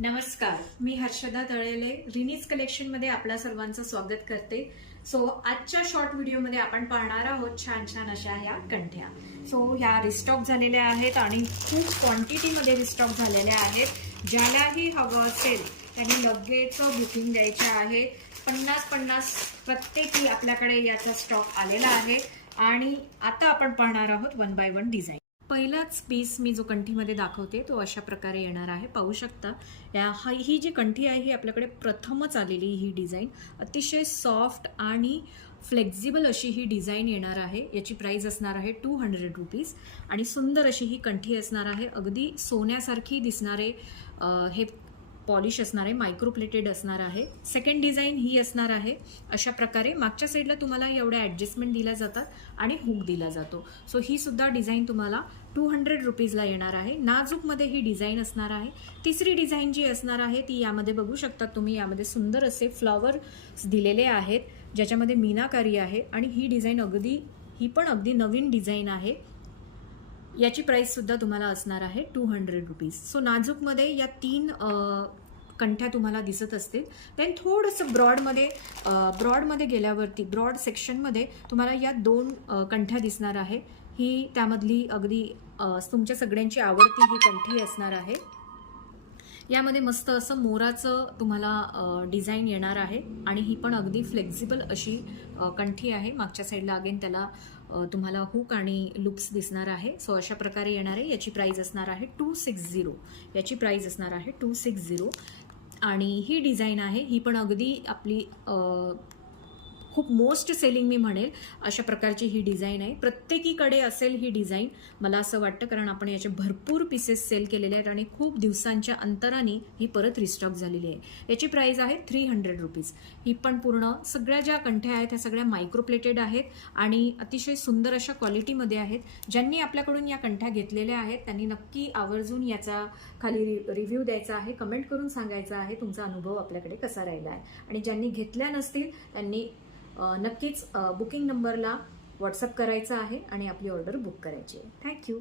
नमस्कार, मी हर्षदा तळेले रिनीज कलेक्शनमध्ये आपल्या सर्वांचं स्वागत करते. सो आजच्या शॉर्ट व्हिडिओमध्ये आपण पाहणार आहोत छान छान अशा ह्या कंठ्या. सो ह्या रिस्टॉक झालेल्या आहेत आणि खूप क्वांटिटीमध्ये रिस्टॉक झालेल्या आहेत. ज्यालाही हवं असेल त्यांनी लगेच बुकिंग द्यायचे आहे. 50-50 प्रत्येकी आपल्याकडे याचा स्टॉक आलेला आहे आणि आता आपण पाहणार आहोत 1 बाय 1 डिझाईन. पहिलाच पीस मी जो कंठीमध्ये दाखवते तो अशा प्रकारे येणार आहे. पाहू शकता ही जी कंठी आहे ही आपल्याकडे प्रथमच आलेली ही डिझाईन. अतिशय सॉफ्ट आणि फ्लेक्झिबल अशी ही डिझाईन येणार आहे. याची प्राइस असणार आहे 200 रुपीज आणि सुंदर अशी ही कंठी असणार आहे. अगदी सोन्यासारखी दिसणारे हे पॉलिश असणार आहे, मायक्रोप्लेटेड असणार आहे. सेकंड डिझाईन ही असणार आहे अशा प्रकारे. मागच्या साईडला तुम्हाला एवढ्या ॲडजस्टमेंट दिल्या जातात आणि हुक दिला जातो. सो ही सुद्धा डिझाईन तुम्हाला 200 रुपीजला येणार आहे. नाजूकमध्ये ही डिझाईन असणार आहे. तिसरी डिझाईन जी असणार आहे ती यामध्ये बघू शकता तुम्ही. यामध्ये सुंदर असे फ्लॉवर्स दिलेले आहेत ज्याच्यामध्ये मीनाकारी आहे आणि ही डिझाईन ही पण अगदी नवीन डिझाईन आहे. याची प्राइस सुद्धा तुम्हाला असणार आहे 200 रुपीज. सो नाजूकमध्ये या 3 कंठ्या तुम्हाला दिसत असतील. देन थोडंसं ब्रॉडमध्ये गेल्यावरती ब्रॉड सेक्शनमध्ये तुम्हाला या 2 कंठ्या दिसणार आहे. ही त्यामधली अगदी तुमच्या सगळ्यांची आवडती ही कंठी असणार आहे. यामध्ये मस्त असं मोराचं तुम्हाला डिझाईन येणार आहे आणि ही पण अगदी फ्लेक्झिबल अशी कंठी आहे. मागच्या साईडला अगेन त्याला तुम्हाला हुक आणि लूप्स दिसणार आहे. सो अशा प्रकारे येणार आहे. याची प्राइस असणार आहे 260. याची प्राइस असणार आहे 260 आणि ही डिझाईन आहे ही पण अगदी आपली खूप मोस्ट सेलिंग मी म्हणेल अशा प्रकारची ही डिझाईन आहे. प्रत्येकीकडे असेल ही डिझाईन मला असं वाटतं, कारण आपण याचे भरपूर पीसेस सेल केलेले आहेत आणि खूप दिवसांच्या अंतराने ही परत रिस्टॉक झालेली आहे. याची प्राइस आहे 300 रुपीज. ही पण पूर्ण सगळ्या ज्या कंठ्या आहेत ह्या सगळ्या मायक्रोप्लेटेड आहेत आणि अतिशय सुंदर अशा क्वालिटीमध्ये आहेत. ज्यांनी आपल्याकडून या कंठ्या घेतलेल्या आहेत त्यांनी नक्की आवर्जून याचा खाली रिव्ह्यू द्यायचा आहे, कमेंट करून सांगायचा आहे तुमचा अनुभव आपल्याकडे कसा राहिला आहे. आणि ज्यांनी घेतल्या नसतील त्यांनी नक्कीच बुकिंग नंबरला व्हॉट्सअप करायचा आहे आणि आपली ऑर्डर बुक करायची आहे. थँक्यू.